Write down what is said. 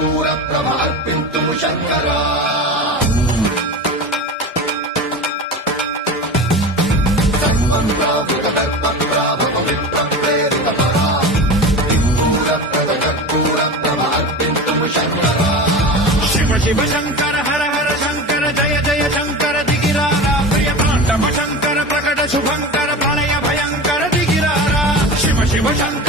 కర్పూర ప్రభ అర్పింతుము శంకరా సర్వం ప్రావృత దర్ప ప్రాభవ విప్ర ప్రేరిత పరా కర్పూర ప్రభ అర్పింతుము శంకరా శివ శివ శంకర హర హర శంకర జయ జయ శంకర దిగిరారా ప్రియ తాండవ శంకర ప్రకట శుభంకర ప్రళయ భయంకర దిగిరారా శివ శివ శంకర